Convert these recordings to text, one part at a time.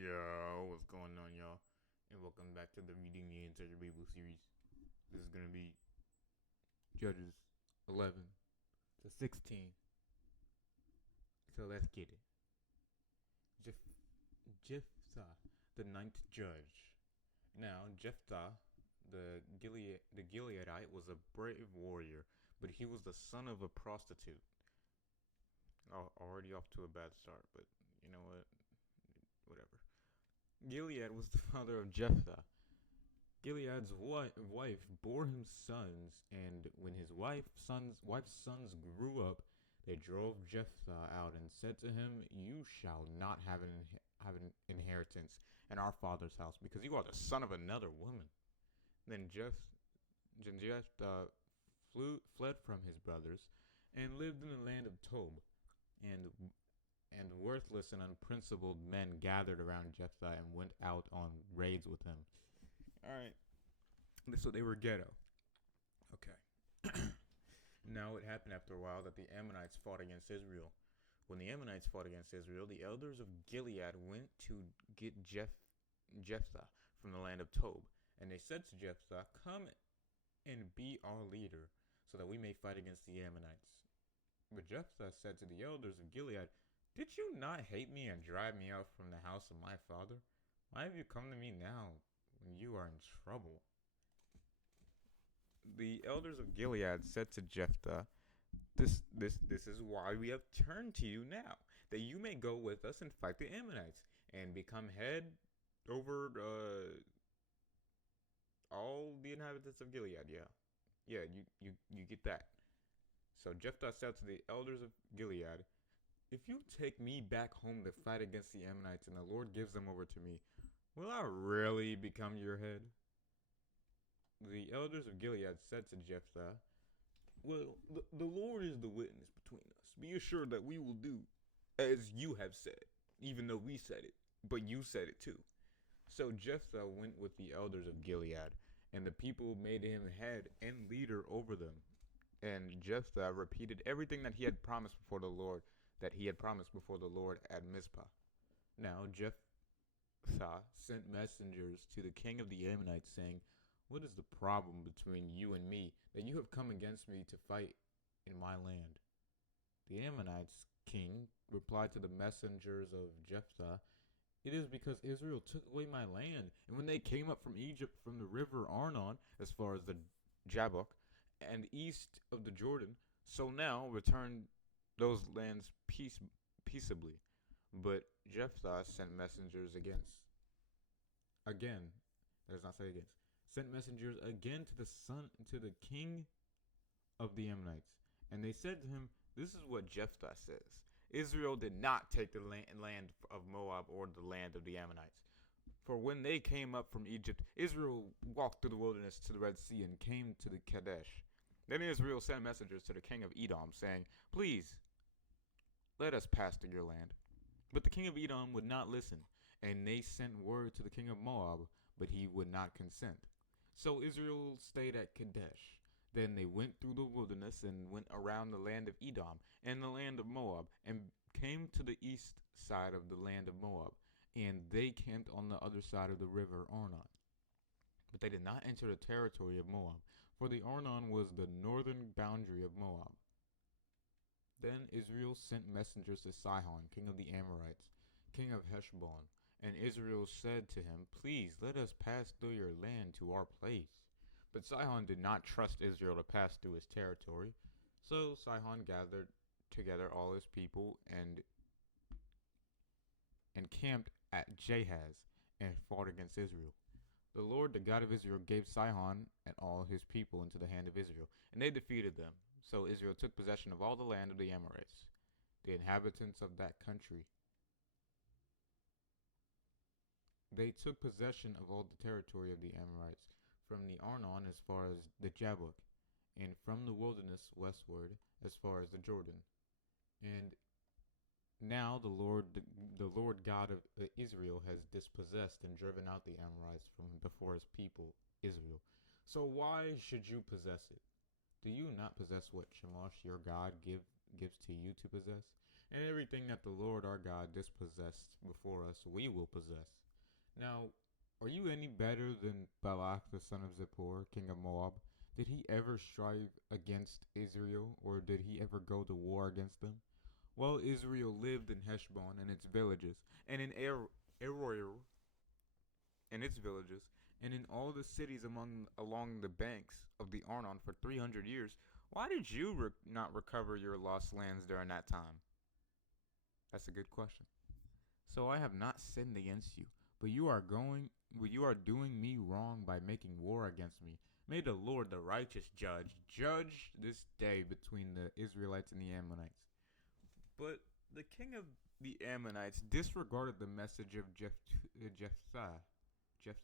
Yo, what's going on, y'all? And welcome back to the Reading the Entire Bible series. This is gonna be Judges 11 to 16. So let's get it. Jephthah, the ninth judge. Now, Jephthah, the Gileadite, was a brave warrior, but he was the son of a prostitute. Already off to a bad start, but you know what? Whatever. Gilead was the father of Jephthah. Gilead's wife bore him sons, and when his wife's sons grew up, they drove Jephthah out and said to him, "You shall not have an inheritance in our father's house, because you are the son of another woman." Then Jephthah fled from his brothers and lived in the land of Tob, and worthless and unprincipled men gathered around Jephthah and went out on raids with him. All right. So they were ghetto. Okay. Now it happened after a while that the Ammonites fought against Israel. When the Ammonites fought against Israel, the elders of Gilead went to get Jephthah from the land of Tob. And they said to Jephthah, "Come and be our leader, so that we may fight against the Ammonites." But Jephthah said to the elders of Gilead, "Did you not hate me and drive me out from the house of my father? Why have you come to me now when you are in trouble?" The elders of Gilead said to Jephthah, This is why we have turned to you now, that you may go with us and fight the Ammonites, and become head over all the inhabitants of Gilead." Yeah, you get that. So Jephthah said to the elders of Gilead, "If you take me back home to fight against the Ammonites, and the Lord gives them over to me, will I really become your head?" The elders of Gilead said to Jephthah, "Well, the Lord is the witness between us. Be assured that we will do as you have said, even though we said it, but you said it too." So Jephthah went with the elders of Gilead, and the people made him head and leader over them. And Jephthah repeated everything that he had promised before the Lord, at Mizpah. Now Jephthah sent messengers to the king of the Ammonites, saying, "What is the problem between you and me, that you have come against me to fight in my land?" The Ammonites' king replied to the messengers of Jephthah, "It is because Israel took away my land, and when they came up from Egypt from the river Arnon, as far as the Jabbok, and east of the Jordan, so now return those lands peaceably." But Jephthah sent messengers again, does not say against, sent messengers again to the king of the Ammonites, and they said to him, "This is what Jephthah says: Israel did not take the land of Moab or the land of the Ammonites. For when they came up from Egypt, Israel walked through the wilderness to the Red Sea and came to the Kadesh. Then Israel sent messengers to the king of Edom, saying, 'Please, let us pass through your land.' But the king of Edom would not listen, and they sent word to the king of Moab, but he would not consent. So Israel stayed at Kadesh. Then they went through the wilderness and went around the land of Edom and the land of Moab, and came to the east side of the land of Moab, and they camped on the other side of the river Arnon. But they did not enter the territory of Moab, for the Arnon was the northern boundary of Moab. Then Israel sent messengers to Sihon, king of the Amorites, king of Heshbon, and Israel said to him, 'Please let us pass through your land to our place.' But Sihon did not trust Israel to pass through his territory. So Sihon gathered together all his people and camped at Jahaz and fought against Israel. The Lord, the God of Israel, gave Sihon and all his people into the hand of Israel, and they defeated them. So Israel took possession of all the land of the Amorites, the inhabitants of that country. They took possession of all the territory of the Amorites, from the Arnon as far as the Jabbok, and from the wilderness westward as far as the Jordan. And now the Lord God of Israel has dispossessed and driven out the Amorites from before his people Israel. So why should you possess it? Do you not possess what Chemosh your God gives to you to possess? and everything that the Lord our God dispossessed before us, we will possess. Now, are you any better than Balak the son of Zippor, king of Moab? Did he ever strive against Israel, or did he ever go to war against them? Well, Israel lived in Heshbon and its villages, and in Aroer and its villages, and in all the cities along the banks of the Arnon for 300 years. Why did you not recover your lost lands during that time? That's a good question. So I have not sinned against you, but you are doing me wrong by making war against me. May the Lord, the righteous judge this day between the Israelites and the Ammonites. But the king of the Ammonites disregarded the message of Jephthah.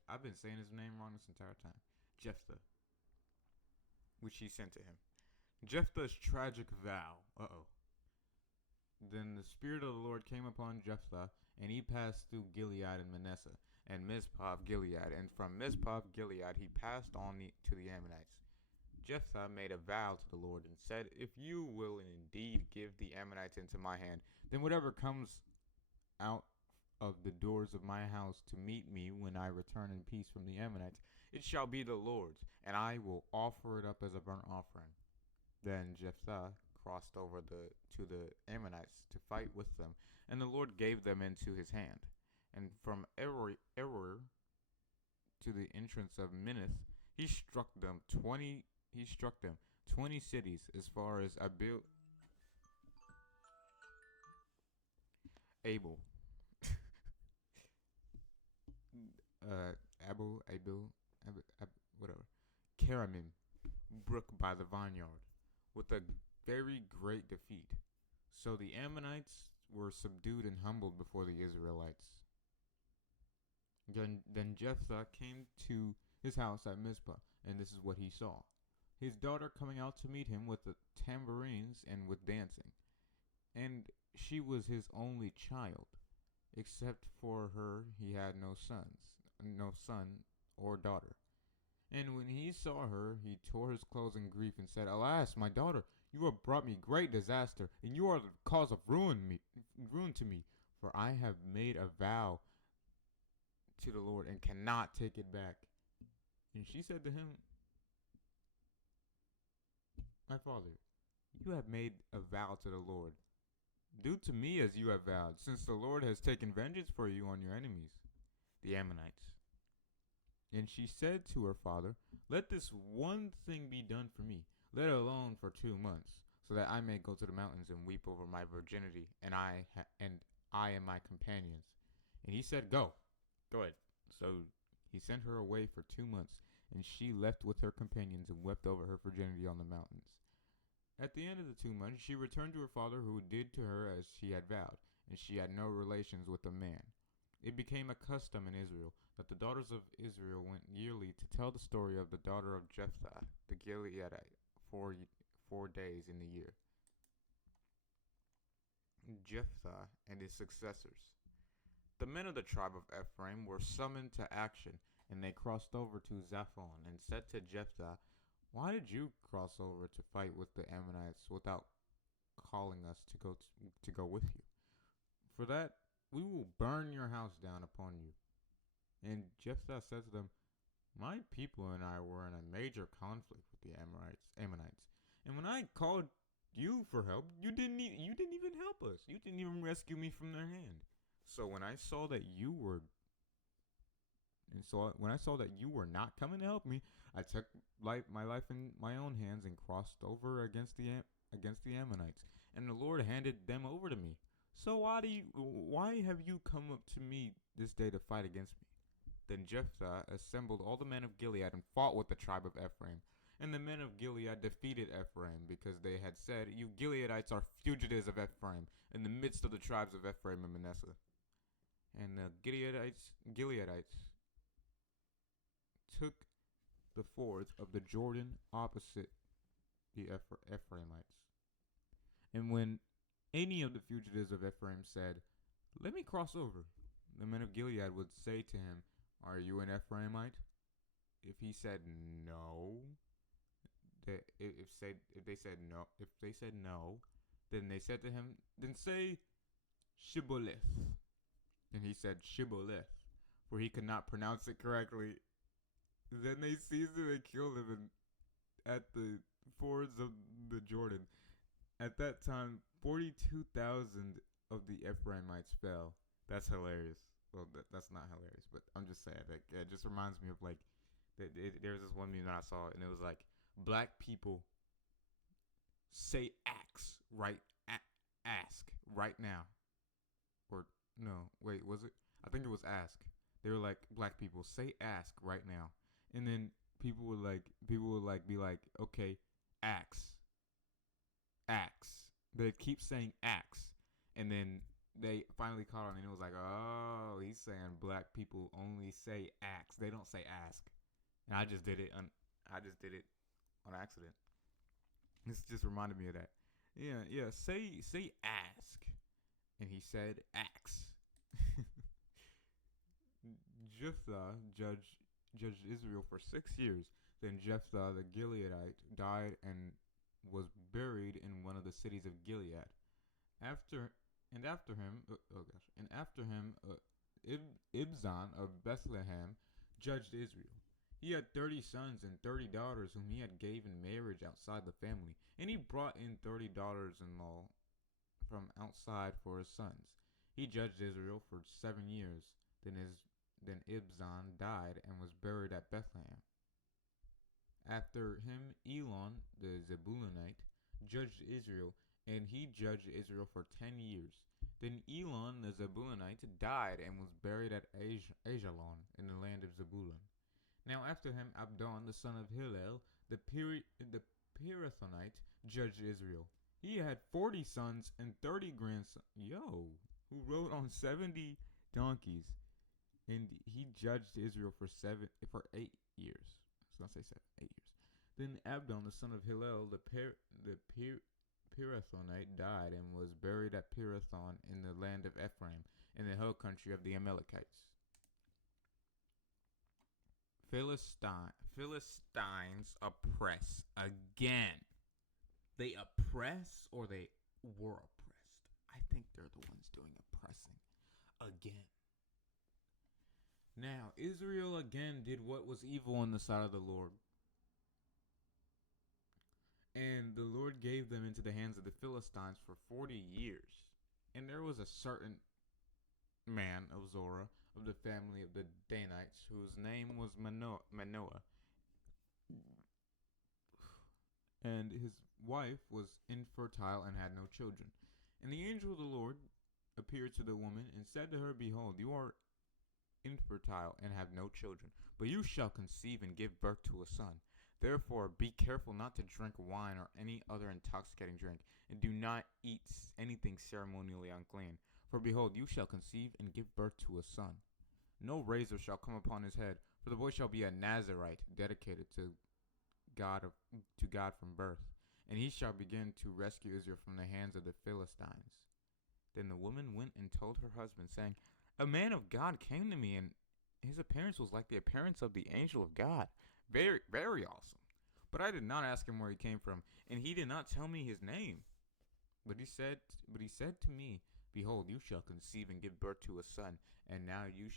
I've been saying his name wrong this entire time. Jephthah, which he sent to him. Jephthah's tragic vow. Then the Spirit of the Lord came upon Jephthah, and he passed through Gilead and Manasseh, and Mizpah of Gilead, and from Mizpah of Gilead he passed on to the Ammonites. Jephthah made a vow to the Lord and said, "If you will indeed give the Ammonites into my hand, then whatever comes out of the doors of my house to meet me when I return in peace from the Ammonites, it shall be the Lord's, and I will offer it up as a burnt offering." Then Jephthah crossed over to the Ammonites to fight with them, and the Lord gave them into his hand. And from Aroer to the entrance of Minnith, he struck them 20 cities as far as Abel. Whatever. Karamim, brook by the vineyard, with a very great defeat. So the Ammonites were subdued and humbled before the Israelites. Then Jephthah came to his house at Mizpah, and this is what he saw. His daughter coming out to meet him with the tambourines and with dancing. And she was his only child. Except for her he had no son or daughter. And when he saw her, he tore his clothes in grief and said, "Alas, my daughter, you have brought me great disaster, and you are the cause of ruin to me, for I have made a vow to the Lord and cannot take it back." And she said to him, "My father, you have made a vow to the Lord. Do to me as you have vowed, since the Lord has taken vengeance for you on your enemies, the Ammonites." And she said to her father, "Let this one thing be done for me, let alone for 2 months, so that I may go to the mountains and weep over my virginity, and I and my companions." And he said, Go ahead." So he sent her away for 2 months, and she left with her companions and wept over her virginity on the mountains. At the end of the 2 months, she returned to her father, who did to her as she had vowed, and she had no relations with a man. It became a custom in Israel that the daughters of Israel went yearly to tell the story of the daughter of Jephthah, the Gileadite, 4 days in the year. Jephthah and his successors. The men of the tribe of Ephraim were summoned to action, and they crossed over to Zaphon and said to Jephthah, "Why did you cross over to fight with the Ammonites without calling us to go with you? For that we will burn your house down upon you." And Jephthah said to them, "My people and I were in a major conflict with the Ammonites, and when I called you for help, you didn't even help us. You didn't even rescue me from their hand. So when I saw that you were not coming to help me, I took my life in my own hands and crossed over against the Ammonites, and the Lord handed them over to me. So why have you come up to me this day to fight against me?" Then Jephthah assembled all the men of Gilead and fought with the tribe of Ephraim. And the men of Gilead defeated Ephraim, because they had said, "You Gileadites are fugitives of Ephraim, in the midst of the tribes of Ephraim and Manasseh." And the Gileadites took the fords of the Jordan opposite the Ephraimites. And when any of the fugitives of Ephraim said, "Let me cross over," the men of Gilead would say to him, "Are you an Ephraimite?" If he said no, if they said no, Then they said to him, then say Shibboleth. And he said Shibboleth, for he could not pronounce it correctly. Then they seized him and killed him at the fords of the Jordan. At that time, 42,000 of the Ephraimites fell. That's hilarious. Well, that's not hilarious, but I'm just saying. Like, it just reminds me of, like, there's this one meme that I saw, and it was like, black people say axe right ask right now. Or, no, wait, was it? I think it was ask. They were like, black people say ask right now. And then people would be like, okay, axe. They'd keep saying axe. And then they finally caught on, and it was like, oh, he's saying black people only say axe. They don't say ask. And I just did it on accident. This just reminded me of that. Yeah. Say ask. And he said axe. Jephthah judged Israel for 6 years. Then Jephthah the Gileadite died and was buried in one of the cities of Gilead. After him, Ibzan of Bethlehem judged Israel. He had 30 sons and 30 daughters whom he had gave in marriage outside the family, and he brought in 30 daughters-in-law from outside for his sons. He judged Israel for 7 years. Then Ibzan died and was buried at Bethlehem. After him, Elon the Zebulunite judged Israel, and he judged Israel for 10 years. Then Elon the Zebulunite died and was buried at Ajalon in the land of Zebulun. Now after him, Abdon the son of Hillel the Pirathonite judged Israel. He had 40 sons and 30 grandsons, who rode on 70 donkeys, and he judged Israel for 8 years. So let's say 8 years. Then Abdon the son of Hillel the Pirathonite died and was buried at Pirathon in the land of Ephraim, in the hill country of the Amalekites. Philistines oppress again. They oppress, or they were oppressed. I think they're the ones doing oppressing again. Now, Israel again did what was evil in the sight of the Lord. And the Lord gave them into the hands of the Philistines for 40 years. And there was a certain man of Zorah, of the family of the Danites, whose name was Manoah. And his wife was infertile and had no children. And the angel of the Lord appeared to the woman and said to her, behold, you are infertile and have no children, but you shall conceive and give birth to a son. Therefore be careful not to drink wine or any other intoxicating drink, and do not eat anything ceremonially unclean. For behold, you shall conceive and give birth to a son. No razor shall come upon his head, for the boy shall be a Nazarite, dedicated to God from birth, and he shall begin to rescue Israel from the hands of the Philistines. Then the woman went and told her husband, saying, a man of God came to me, and his appearance was like the appearance of the angel of God. Very, very awesome. But I did not ask him where he came from, and he did not tell me his name. But he said to me, behold, you shall conceive and give birth to a son, and now you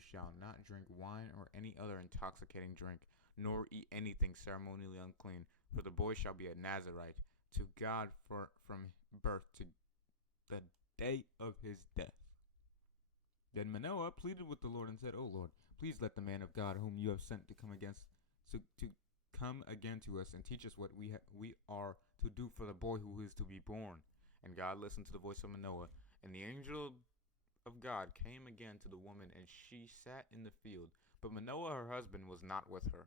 shall not drink wine or any other intoxicating drink, nor eat anything ceremonially unclean, for the boy shall be a Nazarite to God from birth to the day of his death. Then Manoah pleaded with the Lord and said, O Lord, please let the man of God whom you have sent to come again to us and teach us what we are to do for the boy who is to be born. And God listened to the voice of Manoah, and the angel of God came again to the woman, and she sat in the field. But Manoah, her husband, was not with her,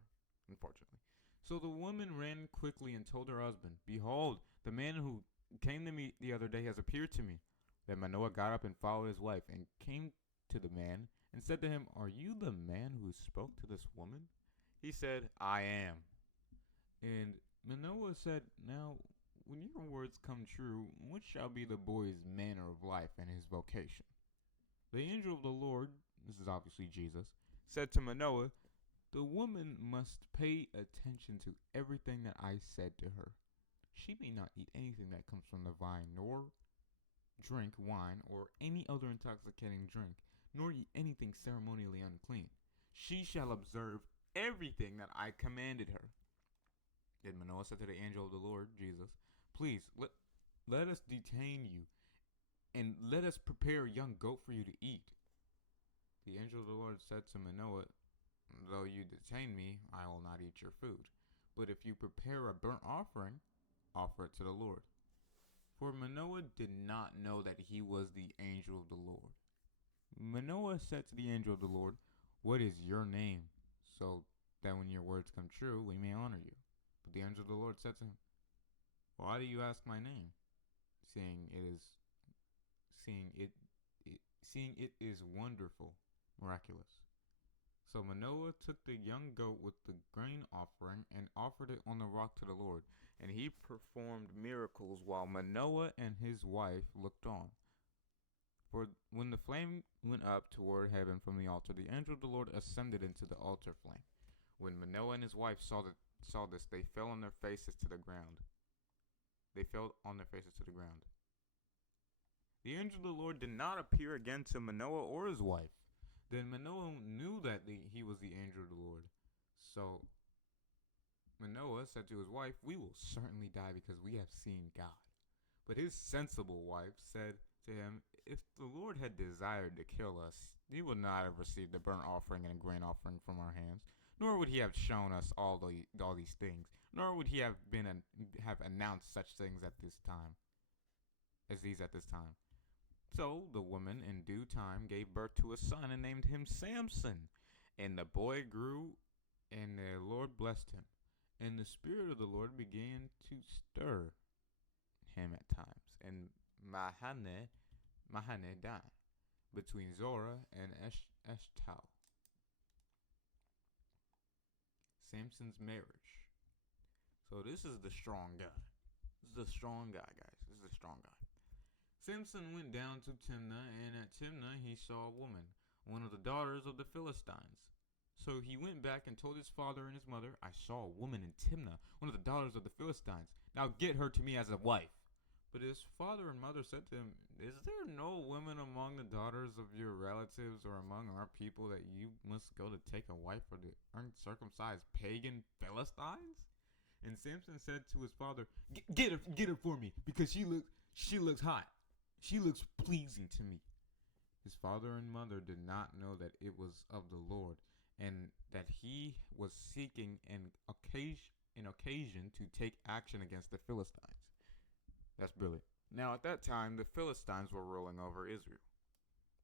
unfortunately. So the woman ran quickly and told her husband, behold, the man who came to me the other day has appeared to me. Then Manoah got up and followed his wife, and came to the man and said to him, are you the man who spoke to this woman? He said, I am. And Manoah said, now, when your words come true, what shall be the boy's manner of life and his vocation? The angel of the Lord, this is obviously Jesus, said to Manoah, the woman must pay attention to everything that I said to her. she may not eat anything that comes from the vine, nor drink wine or any other intoxicating drink, nor eat anything ceremonially unclean. She shall observe everything that I commanded her. Then Manoah said to the angel of the Lord, Jesus, please let us detain you, and let us prepare a young goat for you to eat. The angel of the Lord said to Manoah, though you detain me, I will not eat your food. But if you prepare a burnt offering, offer it to the Lord. For Manoah did not know that he was the angel of the Lord. Manoah said to the angel of the Lord, what is your name? So that when your words come true, we may honor you. But the angel of the Lord said to him, why do you ask my name? Seeing it is wonderful, miraculous. So Manoah took the young goat with the grain offering and offered it on the rock to the Lord. And he performed miracles while Manoah and his wife looked on. For when the flame went up toward heaven from the altar, the angel of the Lord ascended into the altar flame. When Manoah and his wife saw this, they fell on their faces to the ground. The angel of the Lord did not appear again to Manoah or his wife. Then Manoah knew that he was the angel of the Lord. So Manoah said to his wife, we will certainly die because we have seen God. But his sensible wife said to him, if the Lord had desired to kill us, he would not have received a burnt offering and a grain offering from our hands, nor would he have shown us all these things, nor would he have announced such things at this time. So the woman in due time gave birth to a son and named him Samson. And the boy grew, and the Lord blessed him. And the Spirit of the Lord began to stir him at times. And Mahane died between Zorah and Eshtal. Samson's marriage. So this is the strong guy. Samson went down to Timnah, and at Timnah he saw a woman, one of the daughters of the Philistines. So he went back and told his father and his mother, I saw a woman in Timnah, one of the daughters of the Philistines. Now get her to me as a wife. But his father and mother said to him, is there no woman among the daughters of your relatives or among our people that you must go to take a wife for the uncircumcised pagan Philistines? And Samson said to his father, get her for me, because she looks hot. She looks pleasing to me. His father and mother did not know that it was of the Lord, and that he was seeking an occasion to take action against the Philistines. That's brilliant. Now at that time, the Philistines were ruling over Israel.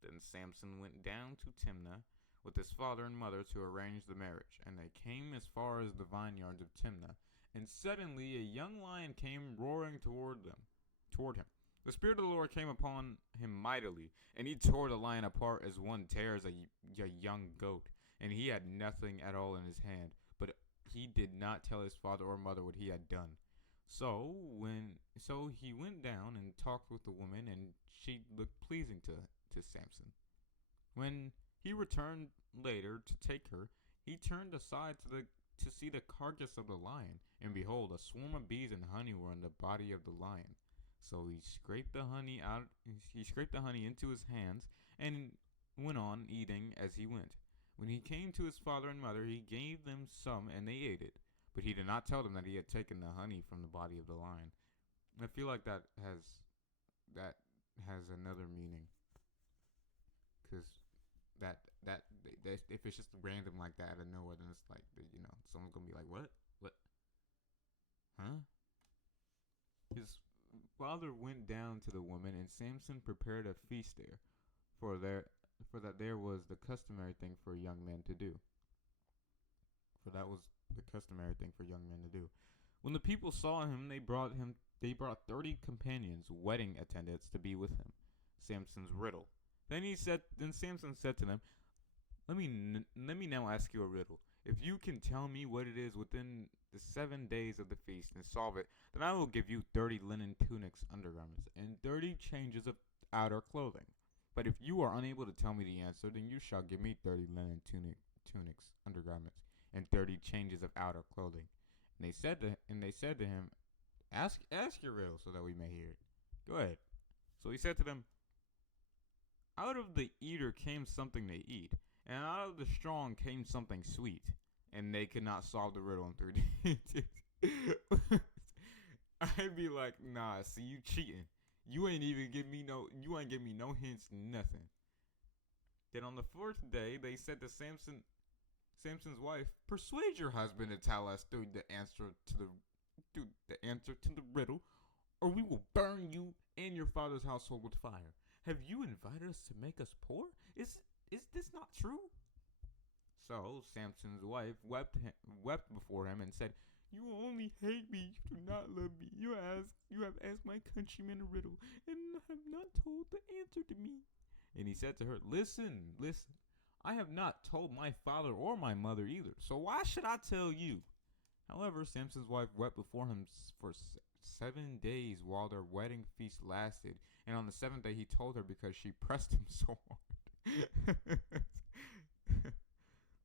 Then Samson went down to Timnah with his father and mother to arrange the marriage, and they came as far as the vineyards of Timnah. And suddenly a young lion came roaring toward him. The Spirit of the Lord came upon him mightily, and he tore the lion apart as one tears a young goat. And he had nothing at all in his hand, but he did not tell his father or mother what he had done. So he went down and talked with the woman, and she looked pleasing to Samson. When he returned later to take her, he turned aside to see the carcass of the lion, and behold, a swarm of bees and honey were in the body of the lion. So he scraped the honey into his hands, and went on eating as he went. When he came to his father and mother, he gave them some, and they ate it. But he did not tell them that he had taken the honey from the body of the lion. I feel like that has another meaning, because if it's just random like that out of nowhere, then it's like, someone's gonna be like, what, huh? His father went down to the woman, and Samson prepared a feast there, for that there was the customary thing for young men to do. When the people saw him, they brought 30 companions, wedding attendants, to be with him. Samson's riddle. Then Samson said to them, let me now ask you a riddle. If you can tell me what it is within the 7 days of the feast and solve it, then I will give you 30 linen tunics, undergarments, and 30 changes of outer clothing. But if you are unable to tell me the answer, then you shall give me 30 linen tunics, undergarments, and 30 changes of outer clothing. And they said to him, Ask your riddle so that we may hear it. Go ahead. So he said to them, out of the eater came something to eat, and out of the strong came something sweet, and they could not solve the riddle in 3 days. I'd be like, nah, see, you cheating. You ain't give me no hints, nothing. Then on the fourth day, they said to Samson's wife, persuade your husband to tell us the answer to the riddle, or we will burn you and your father's household with fire. Have you invited us to make us poor? Is this not true? So Samson's wife wept before him and said, you only hate me, you do not love me. You have asked my countrymen a riddle, and have not told the answer to me. And he said to her, listen, I have not told my father or my mother either, so why should I tell you? However, Samson's wife wept before him for 7 days while their wedding feast lasted, and on the 7th day he told her because she pressed him so hard.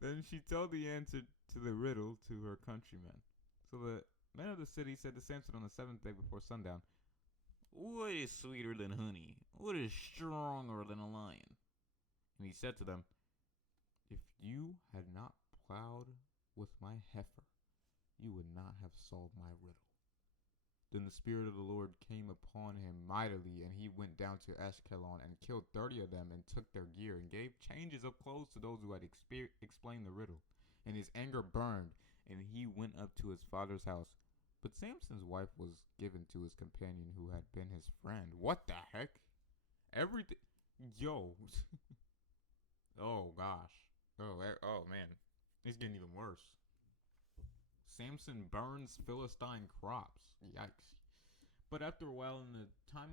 Then she told the answer to the riddle to her countrymen. So the men of the city said to Samson on the 7th day before sundown, what is sweeter than honey? What is stronger than a lion? And he said to them, if you had not plowed with my heifer, you would not have solved my riddle. Then the Spirit of the Lord came upon him mightily, and he went down to Ashkelon and killed 30 of them and took their gear and gave changes of clothes to those who had explained the riddle. And his anger burned, and he went up to his father's house. But Samson's wife was given to his companion who had been his friend. What the heck? Everything. Yo. Oh, gosh. Oh, man. It's getting even worse. Samson burns Philistine crops. Yikes. But after a while, in the time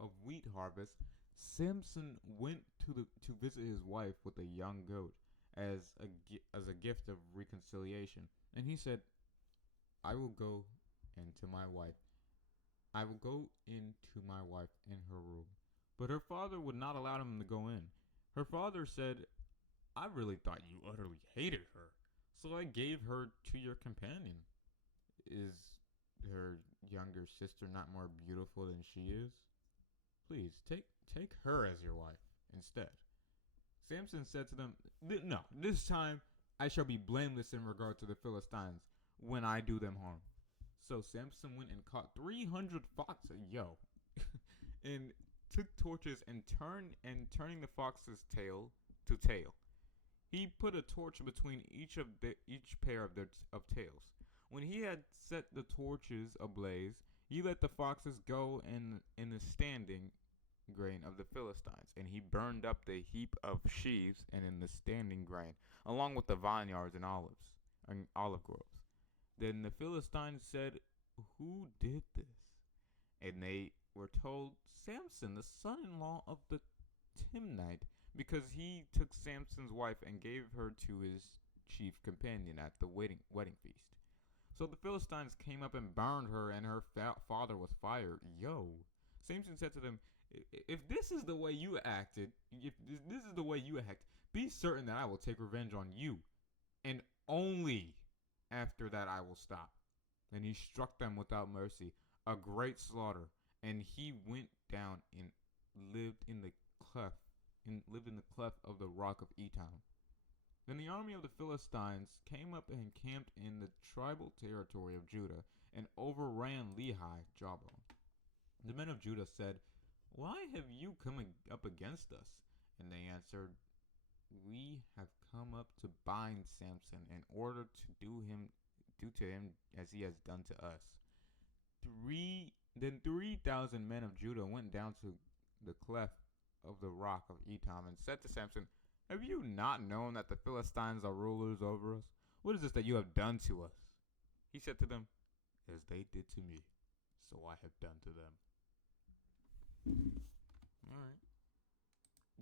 of wheat harvest, Samson went to visit his wife with a young goat as a gift of reconciliation. And he said, I will go into my wife. I will go into my wife in her room. But her father would not allow him to go in. Her father said, I really thought you utterly hated her, so I gave her to your companion. Is her younger sister not more beautiful than she is? Please, take her as your wife instead. Samson said to them, no, this time I shall be blameless in regard to the Philistines when I do them harm. So Samson went and caught 300 foxes, and took torches and turning the fox's tail to tail. He put a torch between each pair of tails. When he had set the torches ablaze, he let the foxes go in the standing grain of the Philistines, and he burned up the heap of sheaves and in the standing grain, along with the vineyards and olive groves. Then the Philistines said, who did this? And they were told, Samson, the son-in-law of the Timnite, because he took Samson's wife and gave her to his chief companion at the wedding feast. So the Philistines came up and burned her, and her father was fired. Samson said to them, if this is the way you acted, be certain that I will take revenge on you, and only after that I will stop. Then he struck them without mercy, a great slaughter, and he went down and lived in the cleft of the rock of Etam. Then the army of the Philistines came up and camped in the tribal territory of Judah and overran Lehi Jabal. The men of Judah said, why have you come up against us? And they answered, we have come up to bind Samson in order to do to him as he has done to us. Then 3,000 men of Judah went down to the cleft of the rock of Etam and said to Samson, have you not known that the Philistines are rulers over us? What is this that you have done to us? He said to them, as they did to me, so I have done to them. Alright.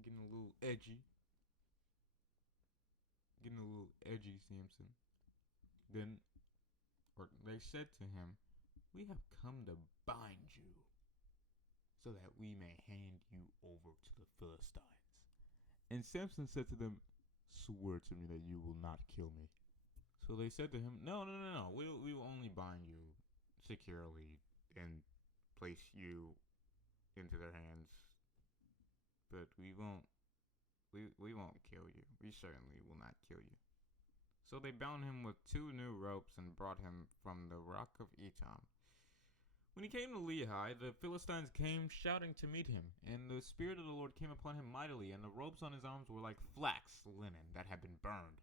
Getting a little edgy, Samson. Then they said to him, we have come to bind you, so that we may hand you over to the Philistines. And Samson said to them, swear to me that you will not kill me. So they said to him, no, we will only bind you securely and place you into their hands, but we won't kill you. We certainly will not kill you. So they bound him with 2 new ropes and brought him from the rock of Etam. When he came to Lehi, the Philistines came shouting to meet him, and the Spirit of the Lord came upon him mightily, and the ropes on his arms were like flax linen that had been burned,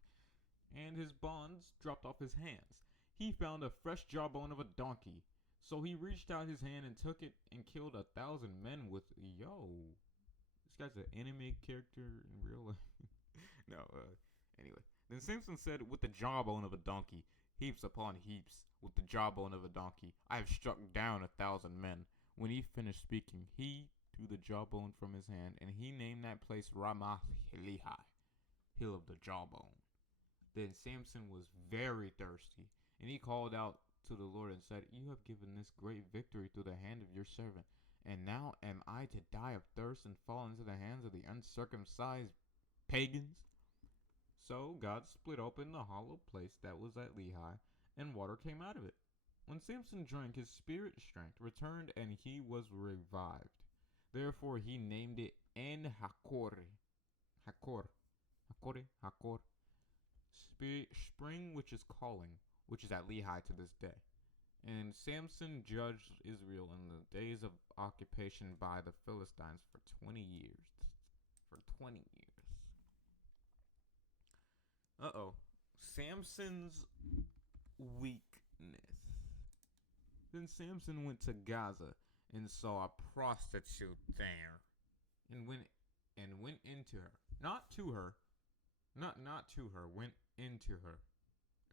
and his bonds dropped off his hands. He found a fresh jawbone of a donkey, so he reached out his hand and took it and killed 1,000 men with. Yo, this guy's an anime character in real life. No, anyway. Then Samson said, with the jawbone of a donkey, heaps upon heaps, with the jawbone of a donkey, I have struck down 1,000 men. When he finished speaking, he threw the jawbone from his hand, and he named that place Ramath Lehi, hill of the jawbone. Then Samson was very thirsty, and he called out to the Lord and said, You have given this great victory through the hand of your servant, and now am I to die of thirst and fall into the hands of the uncircumcised pagans? So God split open the hollow place that was at Lehi, and water came out of it. When Samson drank, his spirit strength returned, and he was revived. Therefore he named it En Hakor, spring which is calling, which is at Lehi to this day. And Samson judged Israel in the days of occupation by the Philistines for 20 years. For 20 years. Uh-oh. Samson's weakness. Then Samson went to Gaza and saw a prostitute there, and went into her. Not to her. Not to her. Went into her.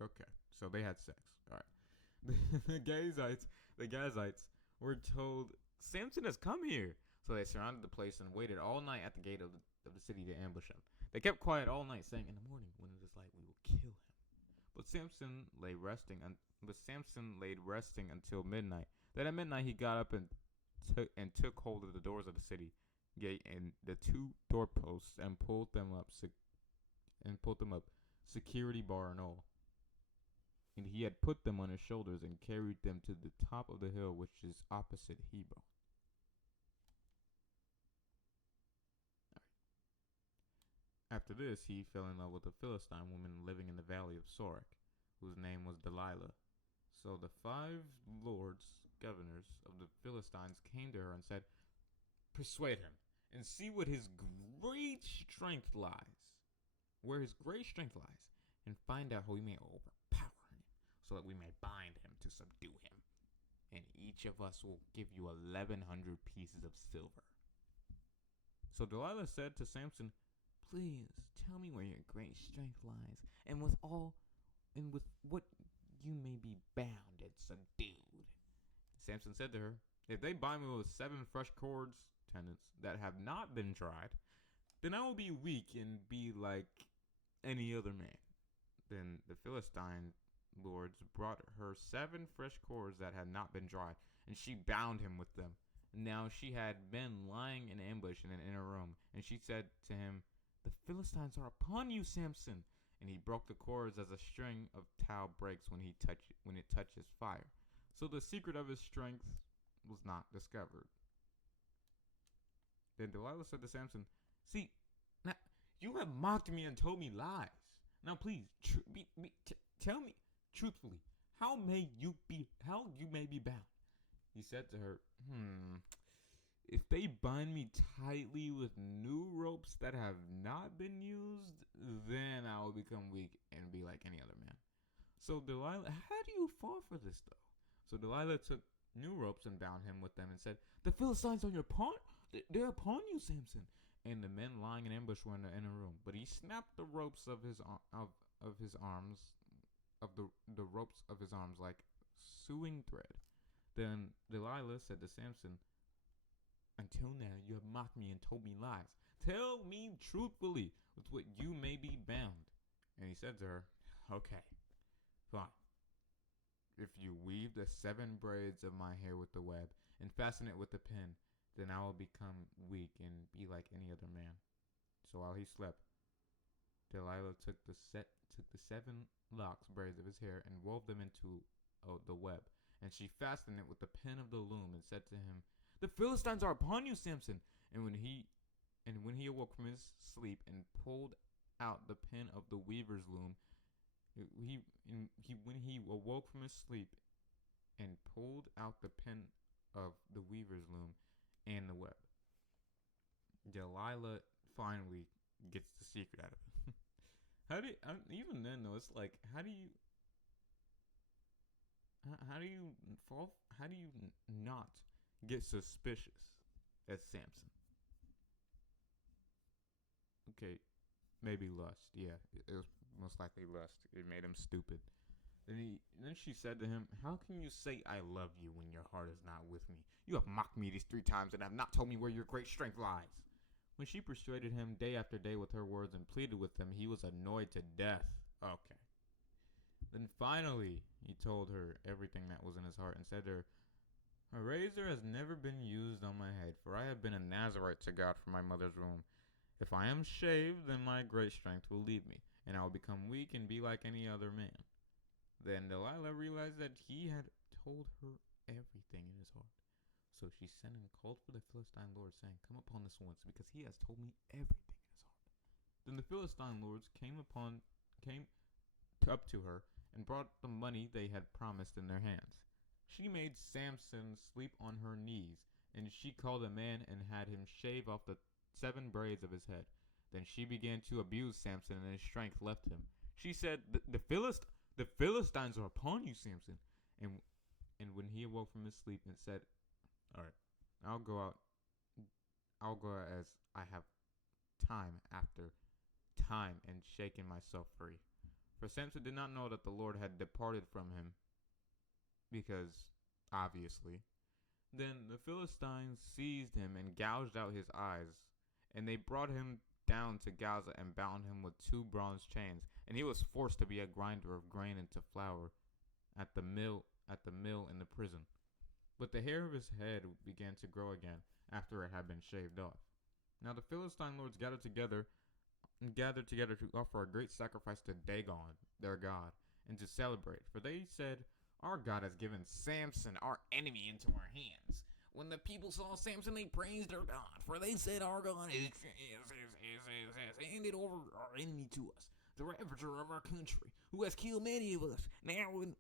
Okay, so they had sex. All right. The Gazites were told, Samson has come here. So they surrounded the place and waited all night at the gate of the city to ambush him. They kept quiet all night, saying, In the morning, when it is light, we will kill him. But Samson lay resting until midnight. Then at midnight he got up and took hold of the doors of the city gate and the 2 doorposts and pulled them up, security bar and all. And he had put them on his shoulders and carried them to the top of the hill which is opposite Hebron. After this, he fell in love with a Philistine woman living in the valley of Sorek, whose name was Delilah. So the 5 governors of the Philistines came to her and said, Persuade him, and see what his great strength lies, and find out how we may overpower him, so that we may bind him to subdue him. And each of us will give you 1,100 pieces of silver. So Delilah said to Samson, Please tell me where your great strength lies, and with what you may be bound and subdued. Samson said to her, If they bind me with 7 fresh cords, tendons, that have not been tried, then I will be weak and be like any other man. Then the Philistine lords brought her 7 fresh cords that had not been dried, and she bound him with them. Now she had been lying in ambush in an inner room, and she said to him, The Philistines are upon you, Samson. And he broke the cords as a string of tow breaks when it touches fire. So the secret of his strength was not discovered. Then Delilah said to Samson, See, now you have mocked me and told me lies. Now please, tell me truthfully, how you may be bound. He said to her, If they bind me tightly with new ropes that have not been used, then I will become weak and be like any other man. So Delilah, how do you fall for this though? So Delilah took new ropes and bound him with them and said, The Philistines are they're upon you, Samson. And the men lying in ambush were in the inner room. But he snapped the ropes of his arms, the ropes of his arms like sewing thread. Then Delilah said to Samson, Until now you have mocked me and told me lies. Tell me truthfully with what you may be bound. And he said to her, Okay, fine. If you weave the 7 braids of my hair with the web and fasten it with the pin, then I will become weak and be like any other man. So while he slept, Delilah took the 7 braids of his hair and wove them into the web And she fastened it with the pin of the loom and said to him, "The Philistines are upon you, Samson." And when he awoke from his sleep and pulled out the pin of the weaver's loom, when he awoke from his sleep and pulled out the pin of the weaver's loom and the web, Delilah finally gets the secret out of him. Even then though, it's like, how do you not get suspicious as Samson? Okay, maybe lust. Yeah, it was most likely lust. It made him stupid. Then she said to him, "How can you say I love you when your heart is not with me? You have mocked me these 3 times and have not told me where your great strength lies." When she persuaded him day after day with her words and pleaded with him, he was annoyed to death. Okay. Then finally, he told her everything that was in his heart and said to her, "A razor has never been used on my head, for I have been a Nazarite to God from my mother's womb. If I am shaved, then my great strength will leave me, and I will become weak and be like any other man." Then Delilah realized that he had told her everything in his heart. So she sent and called for the Philistine lords, saying, "Come upon this once, because he has told me everything in his heart." Then the Philistine lords came up to her and brought the money they had promised in their hands. She made Samson sleep on her knees, and she called a man and had him shave off the 7 braids of his head. Then she began to abuse Samson, and his strength left him. She said, The Philistines are upon you, Samson." And when he awoke from his sleep and said, "All right, I'll go out as I have time after time and shaken myself free." For Samson did not know that the Lord had departed from him, because, obviously. Then the Philistines seized him and gouged out his eyes, and they brought him down to Gaza and bound him with 2 bronze chains, and he was forced to be a grinder of grain into flour at the mill in the prison. But the hair of his head began to grow again after it had been shaved off. Now the Philistine lords gathered together to offer a great sacrifice to Dagon, their god, and to celebrate. For they said, "Our God has given Samson, our enemy, into our hands." When the people saw Samson, they praised their God, for they said, "Our God has handed over our enemy to us, the ravager of our country, who has killed many of us." Now, when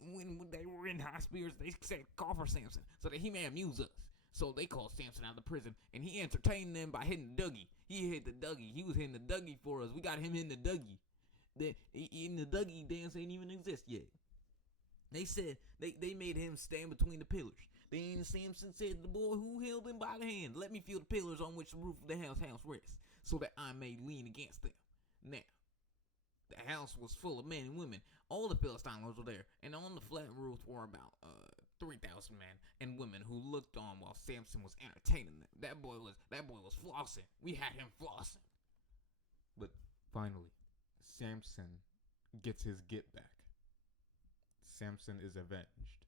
they were in high spirits, they said, "Call for Samson, so that he may amuse us." So they called Samson out of the prison, and he entertained them by hitting the Dougie. He hit the Dougie. He was hitting the Dougie for us. We got him hitting the Dougie. The Dougie dance ain't even exist yet. They said they made him stand between the pillars. Then Samson said to the boy who held him by the hand, "Let me feel the pillars on which the roof of the house rests, so that I may lean against them." Now, the house was full of men and women. All the Philistine lords were there, and on the flat roof were about 3,000 men and women who looked on while Samson was entertaining them. That boy was flossing. We had him flossing. But finally, Samson gets his get back. Samson is avenged.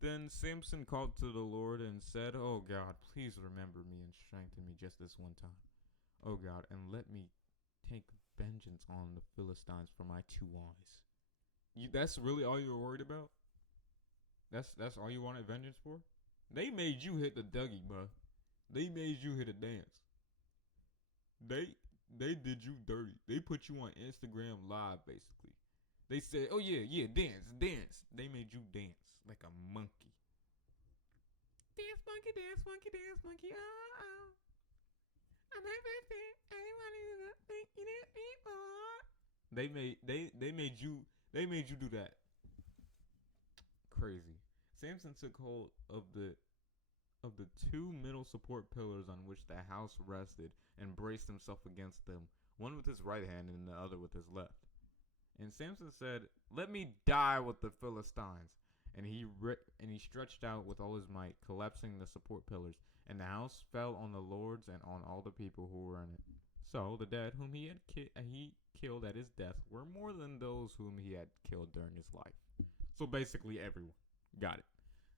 Then Samson called to the Lord and said, "Oh God, please remember me and strengthen me just this one time. Oh God, and let me take vengeance on the Philistines for my 2 eyes." That's really all you were worried about? That's all you wanted vengeance for? They made you hit the Dougie, bro. They made you hit a dance. They did you dirty. They put you on Instagram Live, basically. They said, "Oh yeah, dance." They made you dance like a monkey. Dance monkey, dance monkey, dance monkey. Oh. I'm happy. I want to think you did before. They made you do that. Crazy. Samson took hold of the 2 middle support pillars on which the house rested and braced himself against them, one with his right hand and the other with his left. And Samson said, "Let me die with the Philistines." And he stretched out with all his might, collapsing the support pillars, and the house fell on the lords and on all the people who were in it. So the dead whom he had killed at his death were more than those whom he had killed during his life. So basically everyone. Got it.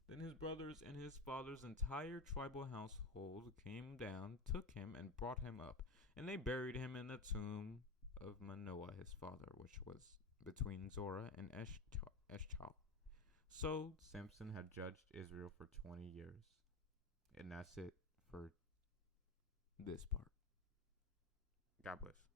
Then his brothers and his father's entire tribal household came down, took him, and brought him up, and they buried him in the tomb of Manoah his father, which was between Zorah and Eshtaol. So Samson had judged Israel for 20 years. And that's it for this part. God bless.